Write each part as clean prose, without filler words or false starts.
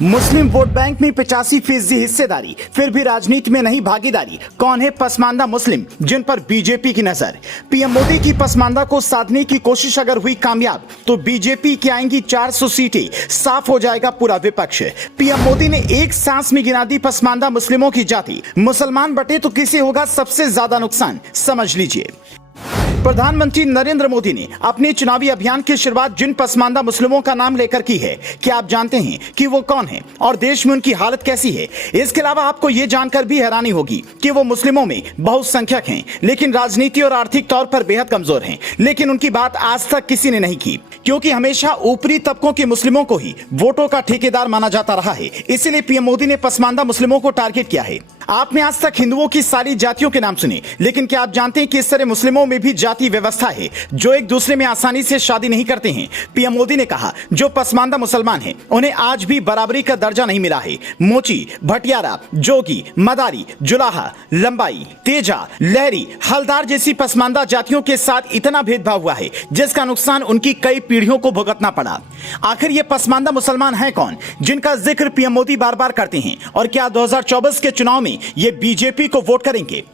मुस्लिम vote bank में 85% हिस्सेदारी, फिर भी राजनीति में नहीं भागीदारी। कौन है पसमानदा मुस्लिम जिन पर बीजेपी की नजर? पीएम मोदी की पसमानदा को साधने की कोशिश अगर हुई कामयाब तो बीजेपी की आएंगी 400 सीटें, साफ हो जाएगा पूरा विपक्ष। पीएम मोदी ने एक सांस में गिना दी पसमानदा मुस्लिमों की जाति। मुसलमान बटे तो किसे होगा सबसे ज्यादा नुकसान, समझ लीजिए। प्रधानमंत्री नरेंद्र मोदी ने अपने चुनावी अभियान की शुरुआत जिन पसमानदा मुस्लिमों का नाम लेकर की है, क्या आप जानते हैं कि वो कौन है और देश में उनकी हालत कैसी है? इसके अलावा आपको ये जानकर भी हैरानी होगी कि वो मुस्लिमों में बहुसंख्यक हैं, लेकिन राजनीति और आर्थिक तौर पर बेहद कमजोर हैं। लेकिन उनकी बात आज तक किसी ने नहीं की, क्योंकि हमेशा ऊपरी तबकों के मुस्लिमों को ही वोटों का ठेकेदार माना जाता रहा है। इसीलिए पीएम मोदी ने पसमानदा मुस्लिमों को टारगेट किया है। आपने आज तक हिंदुओं की सारी जातियों के नाम सुने, लेकिन क्या आप जानते हैं कि इस तरह मुस्लिमों में भी जाति व्यवस्था है जो एक दूसरे में आसानी से शादी नहीं करते हैं? पीएम मोदी ने कहा जो पसमानदा मुसलमान हैं उन्हें आज भी बराबरी का दर्जा नहीं मिला है। मोची, भटियारा, जोगी, मदारी, जुलाहा, लंबाई, तेजा, लहरी, हलदार जैसी पसमानदा जातियों के साथ इतना भेदभाव हुआ है जिसका नुकसान उनकी कई पीढ़ियों को भुगतना पड़ा। आखिर ये पसमानदा मुसलमान हैं कौन जिनका जिक्र पीएम मोदी बार बार करते हैं, और क्या 2024 के चुनाव में ये बीजेपी को वोट करेंगे?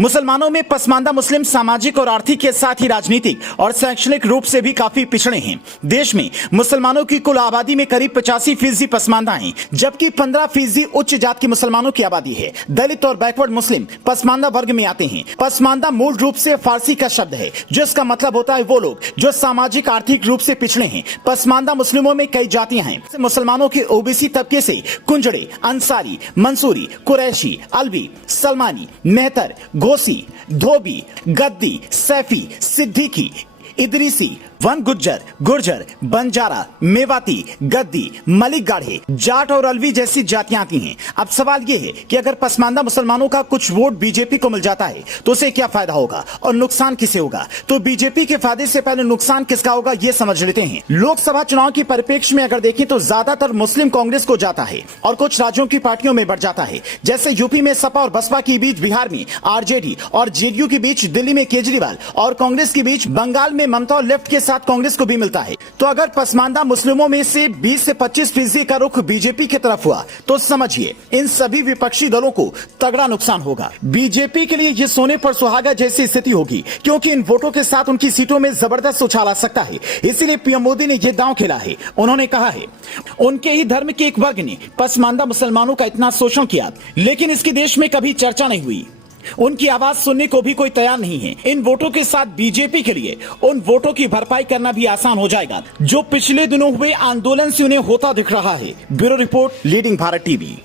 मुसलमानों में पसमानदा मुस्लिम सामाजिक और आर्थिक के साथ ही राजनीतिक और शैक्षणिक रूप से भी काफी पिछड़े हैं। देश में मुसलमानों की कुल आबादी में करीब 85% पसमानदा हैं, जबकि 15% उच्च जात के मुसलमानों की आबादी है। दलित और बैकवर्ड मुस्लिम पसमानदा वर्ग में आते हैं। पसमानदा मूल रूप से फारसी का शब्द है, जिसका मतलब होता है वो लोग जो सामाजिक आर्थिक रूप से पिछड़े हैं। पसमानदा मुस्लिमों में कई जातियां हैं। मुसलमानों के ओबीसी तबके से कुंजड़े, अंसारी, मंसूरी, कुरैशी, अलवी, सलमानी, मेहतर, गोसी, धोबी, गद्दी, सैफी, सिद्दीकी, इदरीसी, वन गुज्जर, गुर्जर, बंजारा, मेवाती, गद्दी, मलिक गाढ़े, जाट और अलवी जैसी जातियां आती हैं। अब सवाल यह है कि अगर पसमानदा मुसलमानों का कुछ वोट बीजेपी को मिल जाता है तो उसे क्या फायदा होगा और नुकसान किसे होगा? तो बीजेपी के फायदे से पहले नुकसान किसका होगा ये समझ लेते हैं। लोकसभा चुनाव के परिप्रेक्ष्य में अगर देखें तो ज्यादातर मुस्लिम कांग्रेस को जाता है और कुछ राज्यों की पार्टियों में बढ़ जाता है। जैसे यूपी में सपा और बसपा के बीच बिहार में आरजेडी और जेडीयू के बीच दिल्ली में केजरीवाल और कांग्रेस के बीच बंगाल में ममता और लेफ्ट के साथ कांग्रेस को भी मिलता है। तो अगर पसमानदा मुस्लिमों में से 20 से 25% का रुख बीजेपी की तरफ हुआ तो समझिए इन सभी विपक्षी दलों को तगड़ा नुकसान होगा। बीजेपी के लिए ये सोने पर सुहागा जैसी स्थिति होगी, क्योंकि इन वोटों के साथ उनकी सीटों में जबरदस्त उछाल आ सकता है। इसीलिए पीएम मोदी ने यह दांव खेला है। उन्होंने कहा है उनके ही धर्म के एक वर्ग ने पसमानदा मुसलमानों का इतना शोषण किया, लेकिन इसकी देश में कभी चर्चा नहीं हुई। उनकी आवाज सुनने को भी कोई तैयार नहीं है। इन वोटों के साथ बीजेपी के लिए उन वोटों की भरपाई करना भी आसान हो जाएगा जो पिछले दिनों हुए आंदोलन से उन्हें होता दिख रहा है। Bureau report, leading Bharat TV.